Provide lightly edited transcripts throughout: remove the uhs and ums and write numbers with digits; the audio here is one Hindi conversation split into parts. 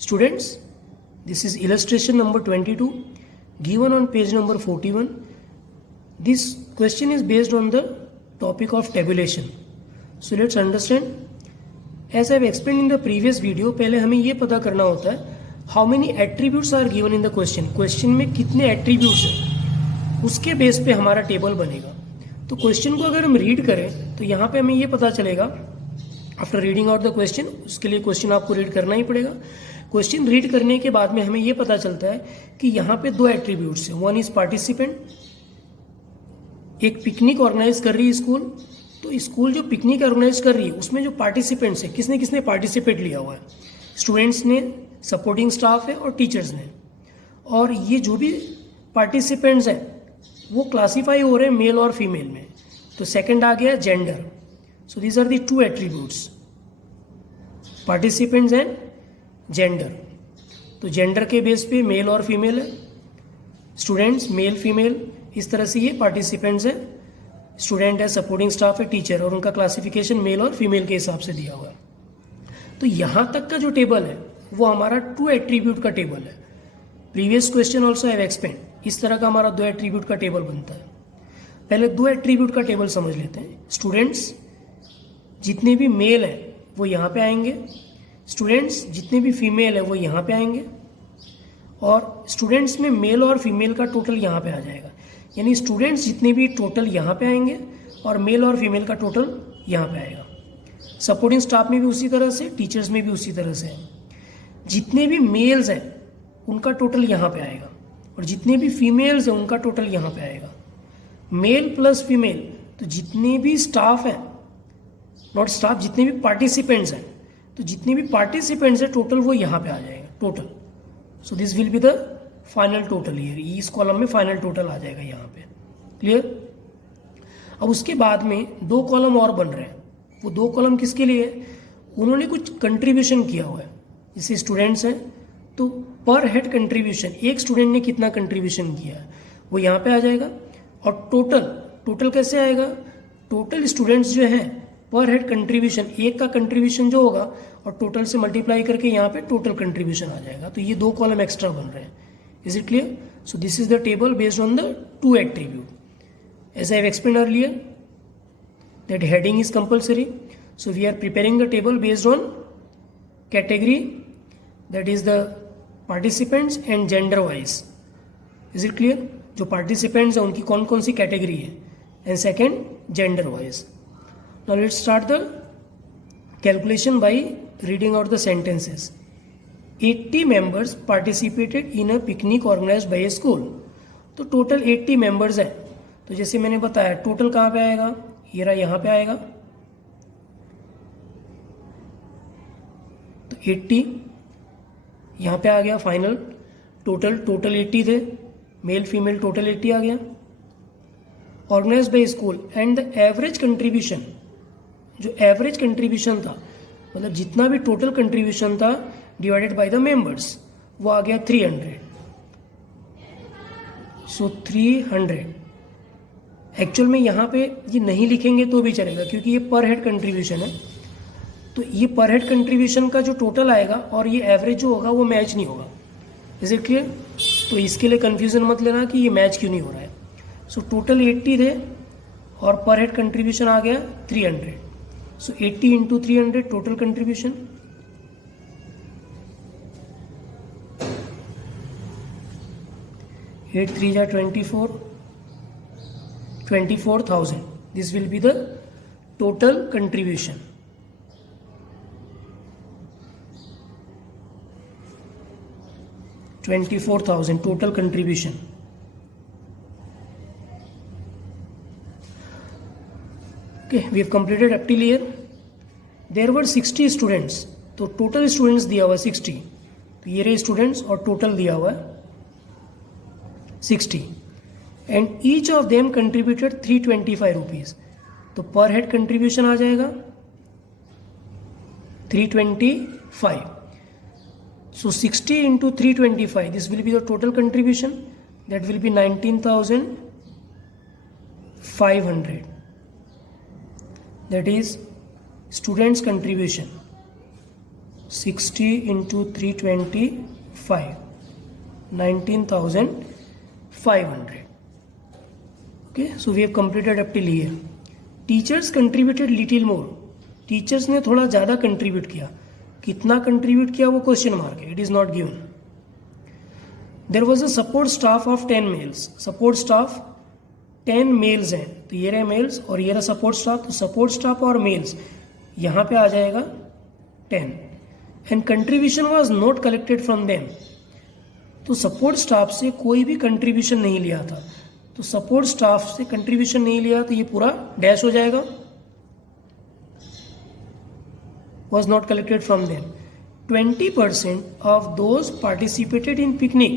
Students, this is illustration number 22 given on page number 41. This question is based on the topic of tabulation. So let's understand. As I have explained in the previous video, पहले हमें ये पता करना होता है how many attributes are given in the question. Question में कितने attributes हैं, उसके बेस पे हमारा टेबल बनेगा. तो क्वेश्चन को अगर हम रीड करें तो यहाँ पे हमें ये पता चलेगा after reading out the question. उसके लिए क्वेश्चन आपको रीड करना ही पड़ेगा. क्वेश्चन रीड करने के बाद में हमें ये पता चलता है कि यहाँ पे दो एट्रीब्यूट्स हैं. One is participant. एक पिकनिक ऑर्गेनाइज कर रही है स्कूल, तो स्कूल जो पिकनिक ऑर्गेनाइज कर रही है उसमें जो पार्टिसिपेंट्स है, किसने किसने पार्टिसिपेट लिया हुआ है. स्टूडेंट्स ने, सपोर्टिंग स्टाफ है और टीचर्स ने. और ये जो भी पार्टिसिपेंट्स हैं वो क्लासीफाई हो रहे हैं मेल और फीमेल में. तो सेकंड आ गया gender. So these are the two attributes, participants and gender. तो जेंडर के बेस पे मेल और फीमेल है. स्टूडेंट्स मेल फीमेल, इस तरह से ये पार्टिसिपेंट्स है. स्टूडेंट है, सपोर्टिंग स्टाफ है, टीचर, और उनका क्लासिफिकेशन मेल और फीमेल के हिसाब से दिया हुआ है. तो यहाँ तक का जो टेबल है वो हमारा टू एट्रीब्यूट का टेबल है. Previous question also have explain. इस तरह का हमारा दो एट्रीब्यूट का टेबल बनता है. पहले दो एट्रीब्यूट का टेबल समझ लेते हैं. स्टूडेंट्स जितने भी मेल हैं वो यहाँ पे आएंगे. स्टूडेंट्स जितने भी फीमेल है वो यहाँ पे आएंगे. और स्टूडेंट्स में मेल और फीमेल का टोटल यहाँ पे आ जाएगा. यानी स्टूडेंट्स जितने भी टोटल यहाँ पे आएंगे और मेल और फीमेल का टोटल यहाँ पे आएगा. सपोर्टिंग स्टाफ में भी उसी तरह से, टीचर्स में भी उसी तरह से. जितने भी मेल्स हैं उनका टोटल यहाँ पे आएगा और जितने भी फीमेल्स हैं उनका टोटल यहाँ पे आएगा. मेल प्लस फीमेल, तो जितने भी स्टाफ हैं, नॉट स्टाफ, जितने भी पार्टिसिपेंट्स हैं, तो जितने भी पार्टिसिपेंट्स हैं टोटल वो यहाँ पे आ जाएगा total. So this will be the final total. Year इस कॉलम में फाइनल टोटल आ जाएगा यहाँ पे. क्लियर. अब उसके बाद में दो कॉलम और बन रहे हैं. वो दो कॉलम किसके लिए है? उन्होंने कुछ कंट्रीब्यूशन किया हुआ है. जैसे स्टूडेंट्स हैं तो पर हेड कंट्रीब्यूशन, एक स्टूडेंट ने कितना कंट्रीब्यूशन किया है वो यहाँ पे आ जाएगा. और टोटल कैसे आएगा? टोटल स्टूडेंट्स जो है पर हेड कंट्रीब्यूशन, एक का कंट्रीब्यूशन जो होगा और टोटल से मल्टीप्लाई करके यहाँ पे टोटल कंट्रीब्यूशन आ जाएगा. तो ये दो कॉलम एक्स्ट्रा बन रहे हैं. Is it clear? So this is the table based on the two attribute. As I have explain earlier that heading is compulsory. So we are preparing the table based on category, that is the participants and gender wise. Is it clear? जो participants हैं उनकी कौन कौन सी कैटेगरी है, and second gender wise. Now let's start the calculation by reading out the sentences. 80 members participated in a picnic organized by a school. तो टोटल 80 मेंबर्स हैं. तो जैसे मैंने बताया टोटल कहाँ पे आएगा, ये रहा यहाँ पे आएगा. तो 80 यहाँ पे आ गया. फाइनल टोटल 80 थे. मेल फीमेल टोटल 80 आ गया. Organised by school and the average contribution, जो एवरेज कंट्रीब्यूशन था, मतलब जितना भी टोटल कंट्रीब्यूशन था डिवाइडेड बाय द मेंबर्स, वो आ गया 300. सो 300. एक्चुअल में यहाँ पे ये नहीं लिखेंगे तो भी चलेगा क्योंकि ये पर हेड कंट्रीब्यूशन है. तो ये पर हेड कंट्रीब्यूशन का जो टोटल आएगा और ये एवरेज जो होगा वो मैच नहीं होगा. Is it clear? तो इसके लिए कंफ्यूजन मत लेना कि ये मैच क्यों नहीं हो रहा है. सो टोटल 80 थे और पर हेड कंट्रीब्यूशन आ गया 300. सो 80 इंटू 300 टोटल कंट्रीब्यूशन. एट 3 जा 24,000. This will be the total contribution. $24,000 total contribution. Okay, we have completed up till here. There were 60 students. तो टोटल स्टूडेंट्स दिया हुआ 60. तो ये रहे स्टूडेंट्स और टोटल दिया हुआ है 60. And each of them contributed 325 rupees. तो पर हेड कंट्रीब्यूशन आ जाएगा 325. सो 60 into 325, this will be the total contribution. That will be 19,500. That is students contribution. 60 into 325, 19,500. Okay, so we have completed up till here. Teachers contributed little more. Teachers ने थोड़ा ज़्यादा कंट्रीब्यूट किया. कितना कंट्रीब्यूट किया वो क्वेश्चन मार्क है, it is not given. There was a support staff of 10 males. Support staff 10 males हैं, तो ये रहे मेल्स और ये रहा सपोर्ट स्टाफ. तो सपोर्ट स्टाफ और मेल्स यहाँ पे आ जाएगा 10. And contribution was not collected from them. तो सपोर्ट स्टाफ से कोई भी कंट्रीब्यूशन नहीं लिया था. तो सपोर्ट स्टाफ से कंट्रीब्यूशन नहीं लिया तो ये पूरा डैश हो जाएगा. was not collected from them. 20% of those participated in picnic.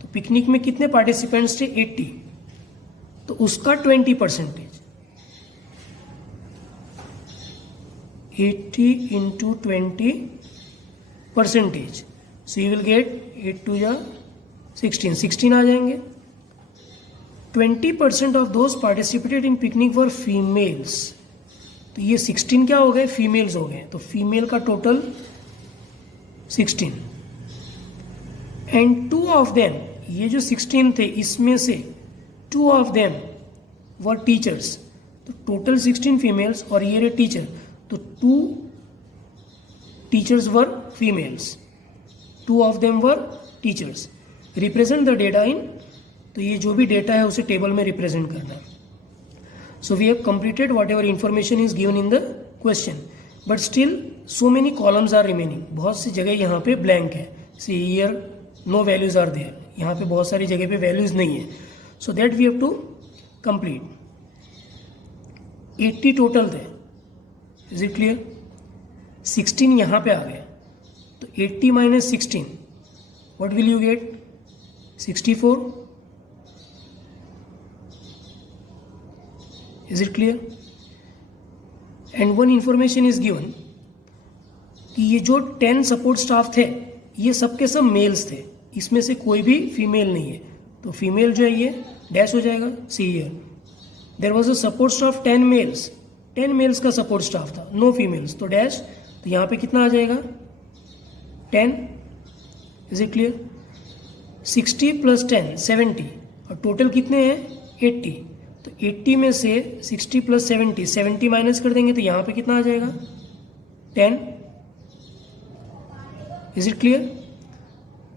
तो पिकनिक में कितने पार्टिसिपेंट्स थे? 80. तो उसका 20%. 80 into 20%. So you will get 8 to 16. 16 आ जाएंगे. 20% of those participated in picnic were females. तो ये 16 क्या हो गए? फीमेल्स हो गए. तो फीमेल का टोटल 16. एंड 2 ऑफ देम, ये जो 16 थे इसमें से 2 ऑफ देम वर टीचर्स. तो टोटल 16 फीमेल्स और ये रहे टीचर. तो 2 teachers were females, 2 of them were teachers. Represent the data in. तो ये जो भी डेटा है उसे टेबल में रिप्रेजेंट करना. So we have completed whatever information is given in the question, but still so many columns are remaining. बहुत सी जगह यहाँ पे blank है. See here no values are there. यहाँ पे बहुत सारी जगह पे values नहीं है. So that we have to complete. 80 total थे. Is it clear? 16 यहाँ पे आ गया. तो 80 minus 16, what will you get? 64. Is it clear? And one information is given कि ये जो 10 सपोर्ट स्टाफ थे ये सब के सब मेल्स थे. इसमें से कोई भी फीमेल नहीं है. तो फीमेल जो है ये डैश हो जाएगा. See here there was a support staff 10 males. 10 males का सपोर्ट स्टाफ था, नो फीमेल्स. तो डैश. तो यहाँ पे कितना आ जाएगा? 10. Is it clear? 60 प्लस 10 70 और टोटल कितने हैं? 80. तो 80 में से 60 प्लस 70, 70 माइनस कर देंगे तो यहाँ पे कितना आ जाएगा? 10. Is it clear?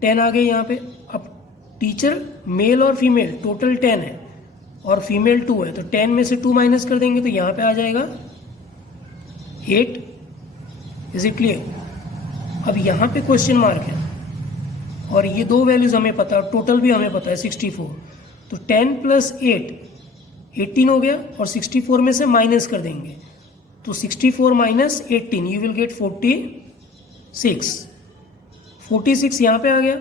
10 आ गए यहाँ पे. अब टीचर मेल और फीमेल टोटल 10 है और फीमेल 2 है. तो 10 में से 2 माइनस कर देंगे तो यहाँ पे आ जाएगा 8. Is it clear? अब यहाँ पे क्वेश्चन मार्क है और ये दो वैल्यूज हमें पता है, टोटल भी हमें पता है 64. तो 10 प्लस 8 18 हो गया और 64 में से माइनस कर देंगे तो 64 माइनस 18 यू विल गेट 46. 46 यहाँ पे आ गया.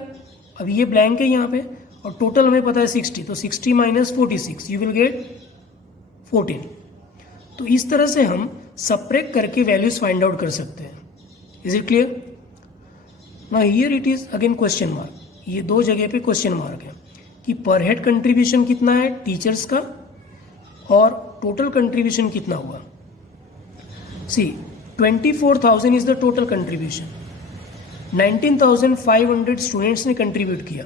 अब ये ब्लैंक है यहाँ पे और टोटल हमें पता है 60. तो 60 माइनस 46 यू विल गेट 14. तो इस तरह से हम सब्ट्रैक्ट करके वैल्यूज फाइंड आउट कर सकते हैं. Is it clear? Now here it is again question mark. ये दो जगह पे क्वेश्चन मार्क है कि पर हेड कंट्रीब्यूशन कितना है टीचर्स का और टोटल कंट्रीब्यूशन कितना हुआ. सी 24,000 is the total contribution. 19,500 students ने कंट्रीब्यूट किया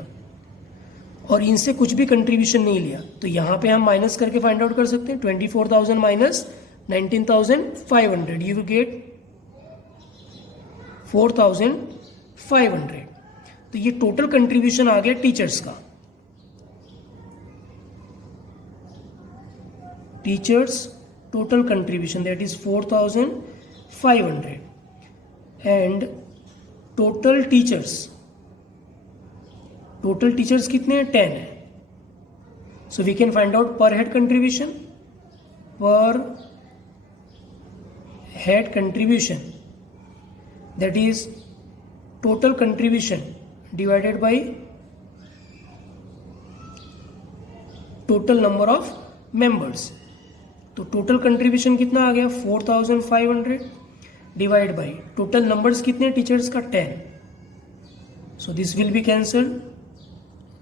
और इनसे कुछ भी कंट्रीब्यूशन नहीं लिया. तो यहाँ पे हम माइनस करके फाइंड आउट कर सकते हैं. 24,000 माइनस 19,500 यू विल गेट 4,500. तो ये टोटल कंट्रीब्यूशन आ गया टीचर्स का. Teachers total contribution that is 4,500 and total teachers कितने हैं? 10 है. So we can find out per head contribution. Per head contribution that is total contribution divided by total number of members. तो टोटल कंट्रीब्यूशन कितना आ गया? 4,500 डिवाइड बाय टोटल नंबर्स कितने टीचर्स का? 10. So this will be cancelled.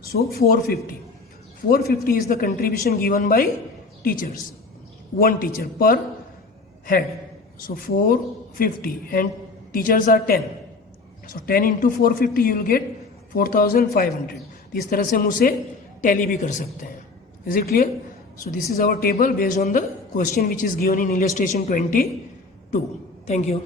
So 450 is the contribution given by teachers, one teacher per head. So 450 and teachers are 10. So 10 into 450 you will get 4500. इस तरह से हम उसे टैली भी कर सकते हैं. Is it clear? So this is our table based on the question which is given in illustration 22. Thank you.